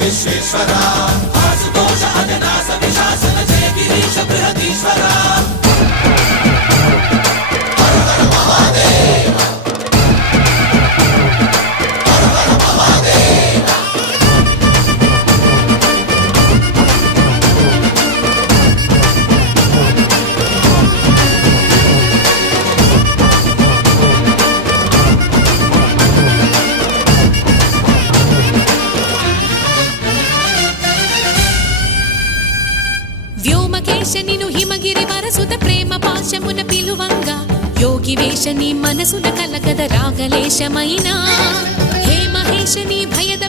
విశ్వేశ్వరా ఆశుతోష అజనాస విశాసన జయ గిరీశ బృహదీశ్వరా హర హర మహాదేవ హర హర మహాదేవ వ్యోమకేశనిను హిమగిరి వరసుత ప్రేమ పాశమున పిలువంగా యోగి వేషని మనసున కలకద రాగలేశమైనా హే మహేశని భయద